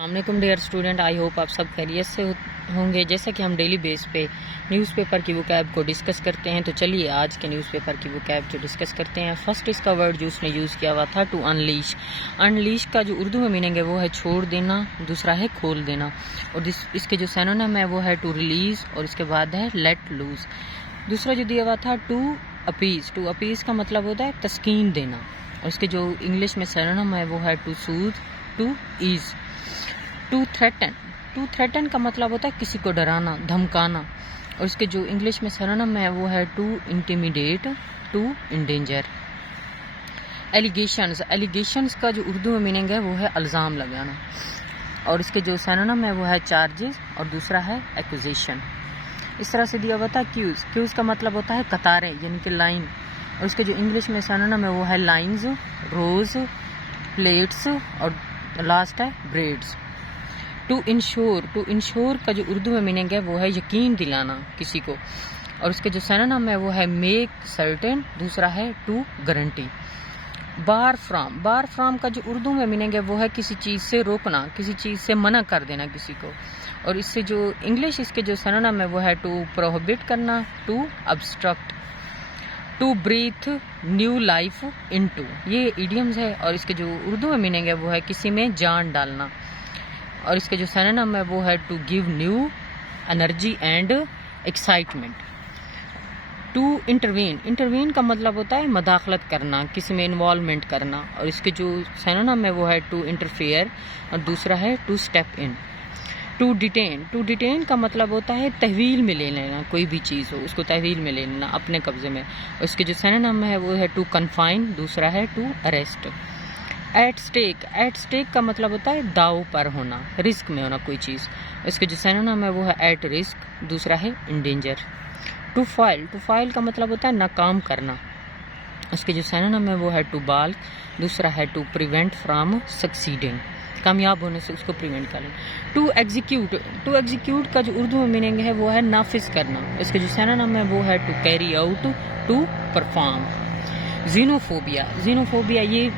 السلام علیکم dear student, I hope آپ سب خیریت سے ہوں گے۔ جیسا کہ ہم ڈیلی بیس پہ نیوز پیپر کی وکیب کو ڈسکس کرتے ہیں، تو چلیے آج کے نیوز پیپر کی وکیب جو ڈسکس کرتے ہیں۔ فرسٹ اس کا ورڈ جو اس نے یوز کیا ہوا تھا ٹو انلیش۔ انلیش کا جو اردو میں میننگ ہے وہ ہے چھوڑ دینا، دوسرا ہے کھول دینا، اور اس کے جو سینونیم ہے وہ ہے ٹو ریلیز، اور اس کے بعد ہے لیٹ لوز۔ دوسرا جو دیا ہوا تھا ٹو اپیز۔ ٹو اپیز کا مطلب ہوتا ہے تسکین دینا، اور اس کے جو انگلش میں سینونیم ہے وہ ہے to soothe, to ease. To threaten. To threaten کا مطلب ہوتا ہے کسی کو ڈرانا، دھمکانا، اور اس کے جو انگلش میں سینونیم ہے وہ ہے to intimidate, to endanger. Allegations. Allegations کا جو اردو میں میننگ ہے وہ ہے الزام لگانا، اور اس کے جو سینونیم ہے وہ ہے چارجز، اور دوسرا ہے ایکوزیشن۔ اس طرح سے دیا ہوا تھا کیوز۔ کیوز کا مطلب ہوتا ہے قطاریں، یعنی کہ لائن، اور اس کے جو انگلش میں سینونیم ہے وہ ہے لائنز، روز، پلیٹس، اور لاسٹ ہے breads. To ensure. To ensure کا جو اردو میں میننگ ہے وہ ہے یقین دلانا کسی کو، اور اس کے جو سینونیم ہے وہ ہے میک سرٹن، دوسرا ہے to guarantee. Bar from. Bar from کا جو اردو میں میننگ ہے وہ ہے کسی چیز سے روکنا، کسی چیز سے منع کر دینا کسی کو، اور اس سے جو انگلش اس کے جو سینونیم ہے وہ ہے ٹو پروہیبٹ کرنا، to obstruct. To breathe new life into, یہ ایڈیمز ہے، اور اس کے جو اردو میں میننگ ہے وہ ہے کسی میں جان ڈالنا، اور اس کے جو سینونیم ہے وہ ہے to give new energy and excitement. To intervene. Intervene کا مطلب ہوتا ہے مداخلت کرنا، کسی میں انوالومنٹ کرنا، اور اس کے جو سینونیم ہے وہ ہے ٹو انٹرفیئر، اور دوسرا ہے to step in. To detain. To detain کا مطلب ہوتا ہے تحویل میں لے لینا، کوئی بھی چیز ہو اس کو تحویل میں لے لینا اپنے قبضے میں، اور اس کے جو سینونیم ہے وہ ہے ٹو کنفائن، دوسرا ہے to arrest. At stake. At stake کا مطلب ہوتا ہے داؤ پر ہونا، رسک میں ہونا کوئی چیز، اس کے جو سینونیم ہے وہ ہے ایٹ رسک، دوسرا ہے endanger. To file. To file کا مطلب ہوتا ہے ناکام کرنا، اس کے جو سینونیم ہے وہ ہے ٹو بالک، دوسرا ہے ٹو پریونٹ فرام سکسیڈنگ، کامیاب ہونے سے اس کو پریونٹ کرنا۔ To execute. ٹو ایگزیکیوٹ کا جو اردو میں میننگ ہے وہ ہے نافذ کرنا، اس کے جو سینونیم ہے وہ ہے to carry out, to perform. Xenophobia. Xenophobia یہ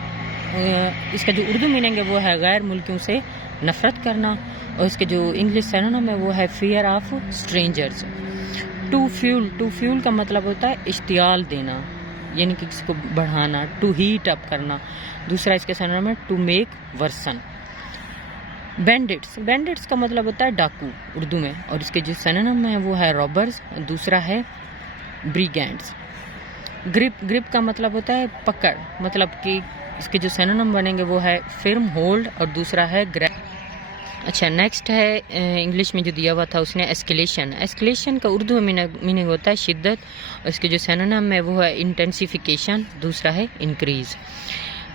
اس کا جو اردو میننگ ہے وہ ہے غیر ملکیوں سے نفرت کرنا، اور اس کے جو انگلش سینونیم ہے وہ ہے fear of strangers. To fuel. To fuel کا مطلب ہوتا ہے اشتعال دینا، یعنی کہ کسی کو بڑھانا، ٹو ہیٹ اپ کرنا، دوسرا اس کے سینونیم ہے ٹو میک ورسن۔ بینڈٹس۔ بینڈٹس کا مطلب ہوتا ہے ڈاکو اردو میں، اور اس کے جو سینونیم ہے وہ ہے رابرز، دوسرا ہے بریگینڈز۔ گرپ۔ گرپ کا مطلب ہوتا ہے پکڑ، مطلب کہ اس کے جو سینونیم بنیں گے وہ ہے فرم ہولڈ، اور دوسرا ہے گریپ۔ اچھا نیکسٹ ہے انگلش میں جو دیا ہوا تھا اس نے ایسکیلیشن۔ ایسکیلیشن کا اردو میں میننگ ہوتا ہے شدت، اور اس کے جو سینونیم ہے وہ ہے انٹینسیفیکیشن، دوسرا ہے increase.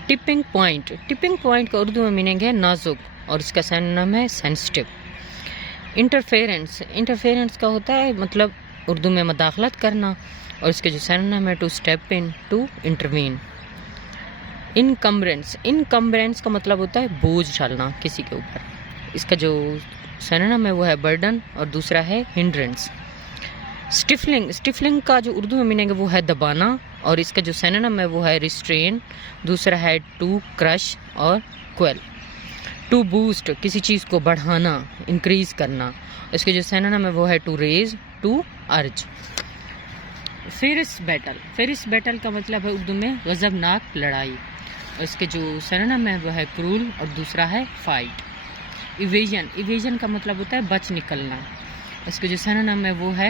Tipping point. Tipping point کا اردو میں میننگ ہے نازک، اور اس کا سینونیم ہے سینسٹیو۔ انٹرفیرنس۔ انٹرفیرنس کا ہوتا ہے مطلب اردو میں مداخلت کرنا، اور اس کے جو سینونیم ہے to step in, to intervene. Encumbrance. Encumbrance کا مطلب ہوتا ہے بوجھ ڈالنا کسی کے اوپر، اس کا جو سینونیم ہے وہ ہے برڈن، اور دوسرا ہے ہنڈرنس۔ اسٹفلنگ۔ اسٹفلنگ کا جو اردو میں میننگ ہے وہ ہے دبانا، اور اس کا جو سینونیم ہے وہ ہے ریسٹرین، دوسرا ہے ٹو کرش اور کوئل۔ To boost. کسی چیز کو بڑھانا، انکریز کرنا، اس کے جو سینونیم ہے وہ ہے to raise, to urge. Fierce battle. Fierce battle کا مطلب ہے اردو میں غضبناک لڑائی، اور اس کے جو سینونیم ہے وہ ہے کرول، اور دوسرا ہے فائٹ۔ ایویژن۔ ایویژن کا مطلب ہوتا ہے بچ نکلنا، اس کے جو سینونیم ہے وہ ہے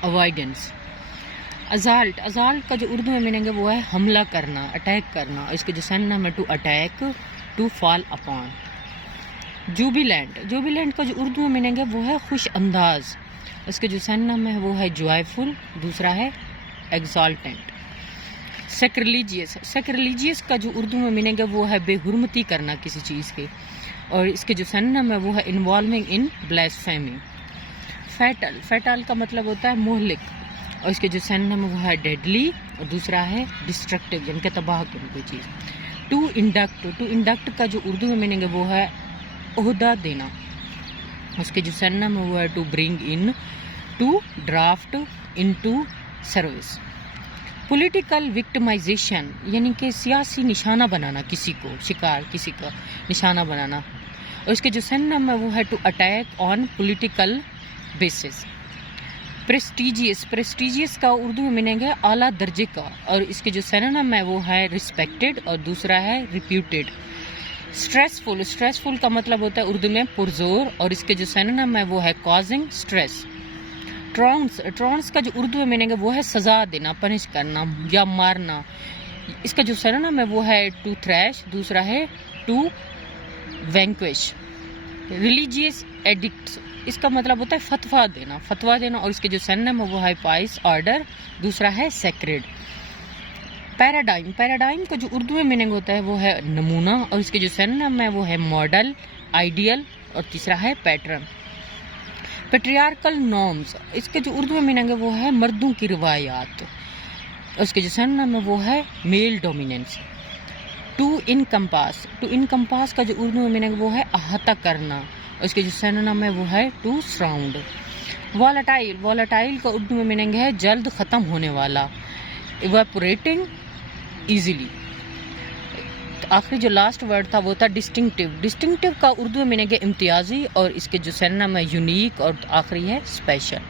اوائیڈنس۔ ازالٹ۔ ازالٹ کا جو اردو میں میننگ ہے وہ ہے حملہ کرنا، اٹیک کرنا، اور اس کے جو سینونیم ہے to attack, to fall upon. Jubilant. Jubilant کا جو اردو میں میننگ ہے وہ ہے خوش انداز، اس کے جو سینونیم ہے وہ ہے جوائفل، دوسرا ہے ایگزالٹنٹ۔ سیکریلیجیس۔ سیکریلیجیس کا جو اردو میں میننگ ہے وہ ہے بے حرمتی کرنا کسی چیز کے، اور اس کے جو سینونیم ہے وہ ہے انوالونگ ان بلیسفیمی۔ فیٹل۔ فیٹل کا مطلب ہوتا ہے مہلک، اور اس کے جو سینونیم ہے وہ ہے ڈیڈلی، اور دوسرا ہے ڈسٹرکٹیو، یعنی کہ تباہ کرنے کوئی چیز۔ To induct. ٹو انڈکٹ کا جو اردو میں میننگ ہے وہ ہے عہدہ دینا، اس کے جو سینونیم ہے وہ ہے to bring in, to draft in to service. Political victimisation, یعنی کہ سیاسی نشانہ بنانا کسی کو، شکار کسی کا نشانہ بنانا، اور اس کے جو سینونم ہے وہ ہے to attack on political basis. Prestigious کا اردو میں میننگ ہے اعلیٰ درجے کا، اور اس کے جو سینونم ہے وہ ہے ریسپیکٹڈ، اور دوسرا ہے ریپیوٹیڈ. اسٹریسفل کا مطلب ہوتا ہے اردو میں پرزور، اور اس کے جو سینونم ہے وہ ہے کازنگ اسٹریس. ٹرانس کا جو اردو میں میننگ ہے وہ ہے سزا دینا، پنش کرنا یا مارنا. اس کا جو سینونم ہے وہ ہے ٹو تھریش، دوسرا ہے ٹو وینکوش. ریلیجیس ایڈکٹس، اس کا مطلب ہوتا ہے فتویٰ دینا، اور اس کے جو سینونم ہے وہ ہے پائس، آرڈر، دوسرا ہے سیکریڈ. پیراڈائم کا جو اردو میں میننگ ہوتا ہے وہ ہے نمونہ، اور اس کے جو سینونم ہے وہ ہے ماڈل، آئیڈیل، اور تیسرا ہے پیٹرن. پیٹریارکل نارمز، اس کے جو اردو میں میننگ ہے وہ ہے مردوں کی روایات، اور اس کے جو سینونم ہے وہ ہے میل ڈومیننس. ٹو انکمپاس کا جو اردو میں میننگ وہ ہے احاطہ کرنا، اور اس کے جو سینونم ہے وہ ہے ٹو سراؤنڈ. والاٹائل کا اردو میں میننگ ہے جلد ختم ہونے والا، ایواپوریٹنگ ایزیلی. آخری جو لاسٹ ورڈ تھا وہ تھا ڈسٹنکٹیو کا اردو میں میننگ ہے امتیازی، اور اس کے جو سینونم ہے یونیک، اور آخری ہے اسپیشل.